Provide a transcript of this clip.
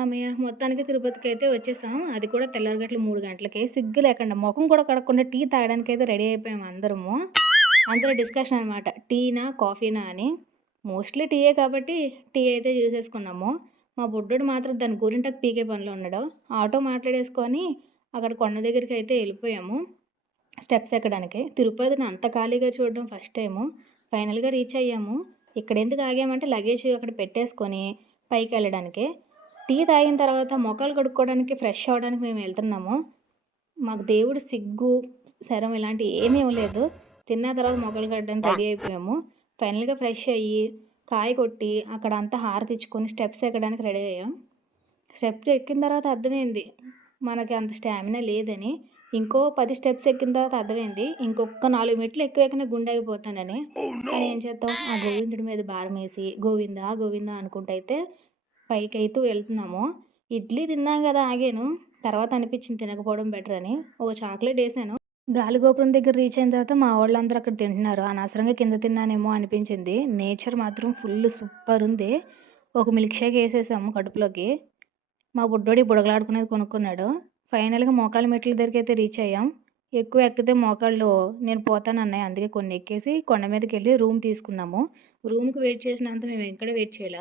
హమ్మయ్య! మొత్తానికి తిరుపతికైతే వచ్చేసాం. అది కూడా తెల్లారిగట్ల 3 గంటలకే. సిగ్గు లేకుండా మొఖం కూడా కడగకుండా టీ తాగడానికైతే రెడీ అయిపోయాం అందరము. అందరూ డిస్కషన్ అనమాట. టీనా? కాఫీనా? అని. మోస్ట్‌లీ టీయే కాబట్టి టీ అయితే చూసేసుకున్నాము. మా బుడ్డోడు మాత్రం దాని గోరింటాకు పీకే పనిలో ఉన్నాడు. ఆటో మాట్లాడేసుకొని అక్కడ కొండ దగ్గరికైతే ఎళ్ళిపోయాము. స్టెప్స్ ఎక్కడానికి. తిరుపతిని అంత ఖాళీగా చూడడం ఫస్ట్ టైము. ఫైనల్‌గా రీచ్ అయ్యాము. ఇక్కడెందుకు ఆగామంటే లగేజ్ అక్కడ పెట్టేసుకొని పైకెళ్ళడానికే. టీ తాగిన తర్వాత మొఖాలు కడుక్కోవడానికి, ఫ్రెష్ అవ్వడానికి మేము వెళ్తున్నాము. మాకు దేవుడు సిగ్గు, శరం ఇలాంటివి ఏమీ ఇవ్వలేదు. తిన్న తర్వాత మొఖాలు కడగడానికి రెడీ అయిపోయాము. ఫైనల్‌గా ఫ్రెష్ అయ్యి, కాయ కొట్టి, అక్కడంతా హారతి ఇచ్చుకొని స్టెప్స్ ఎక్కడానికి రెడీ అయ్యాం. స్టెప్స్ ఎక్కిన తర్వాత అర్థమైంది. మనకి అంత స్టామినా లేదని. ఇంకో 10 స్టెప్స్ ఎక్కిన తర్వాత అర్థమైంది. ఇంకొక్క 4 మెట్లు ఎక్కువ గుండె ఆగిపోతానని. కానీ ఏం చేద్దాం? ఆ గోవిందుడి మీద భారమేసి గోవిందా, గోవిందా అనుకుంటూ అయితే పైకైతూ వెళ్తున్నాము. ఇడ్లీ తిన్నాం గదా ఆగాను. తర్వాత అనిపించింది తినకపోవడం బెటర్ అని. ఒక చాక్లెట్ ఏసాను. గాలిగోపురం దగ్గర రీచ్ అయిన తర్వాత మా వోళ్ళందరూ అక్కడ తింటున్నారు. అనవసరంగా కింద తిన్నానేమో అనిపించింది. నేచర్ మాత్రం ఫుల్ సూపరుంది. ఒక మిల్క్ షేక్ ఏసేసాము కడుపులోకి. మా బుడ్డోడు ఈ బుడగలాడుకునేది కొనుక్కున్నాడు. ఫైనల్‌గా మోకాళ్ళ మెట్ల దగ్గరికైతే రీచ్ అయ్యాం. ఎక్కువ ఎక్కితే మోకాళ్ళు నేను పోతానన్నాయి. అందుకే కొన్ని ఎక్కేసి కొండ మీదకెళ్ళి రూమ్ తీసుకున్నాము. రూమ్‌కి వెయిట్ చేసినంత మేము ఎక్కడ వెయిట్ చేయలా.